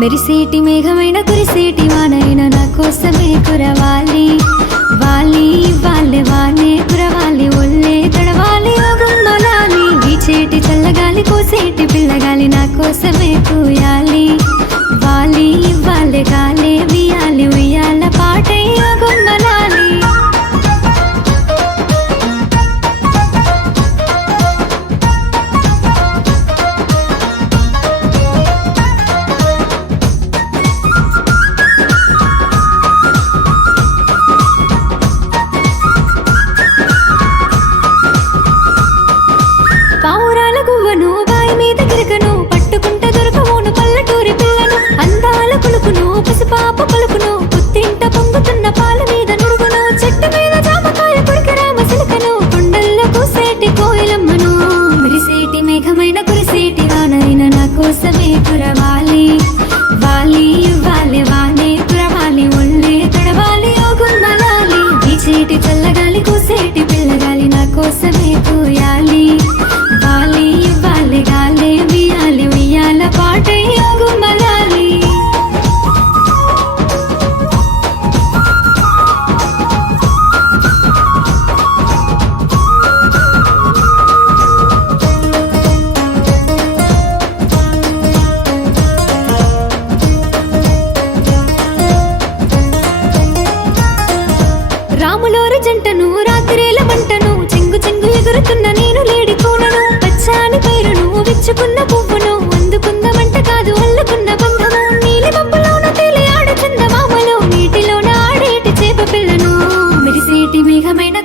మెరిసేటి మేఘమైన కురిసేటి వానైన నా కోసమే కురవాలి. వాలి వాళ్ళే వానే కురవాలి, ఒళ్ళే తడవాలి ఓ గుమ్మలాలి. వీచేటి చల్లగాలి కోసేటి పిల్లగాలి నా కోసమే కూయాలి. వాలి వాళ్ళే గాలే వియాలి, ఉయ్యాల పాటై ఓ గుమ్మలాలి. పావురాల గువ్వను బాయి మీద గిరకను పట్టుకుంట దొరకవును పల్లెటూరి పిల్లను. అందాల కులుకును పసిపాప పలుకును, పుత్తింట పొంగుతున్న పాల మీద నురుగును. చెట్టు మీద జామకాయ కొరికి రామ సిలుకను, కొండల్లో కూసేటి కోయిలమ్మను. మెరిసేటి మేఘమైన కురిసేటి వానైన నా కోసమే కురవాలి. వాలి వాళ్ళే వానే కురవాలి, ఒళ్ళే తడవాలి ఓ గుమ్మలాలి. వీచేటి చల్లగాలి కూసేటి పిల్లగాలి నా కోసమే కూయాలి. వాలి వాళ్ళే గాలే వియాలి, ఉయ్యాల పాటై ఓ గుమ్మలాలి. రాములోరి జంటను రాత్రేల మంటను, చెంగు చెంగు ఎగురుతున్న నేను లేడి కూనను. పచ్చాని పైరును విచ్చుకున్న పువ్వును, అందుకుందమంట కాదు అల్లుకున్న బంధము. నీలి మబ్బులోన తేలి ఆడు చందమామలు, నీటిలోన ఆడేటి చేప పిల్లను. మెరిసేటి మేఘమైన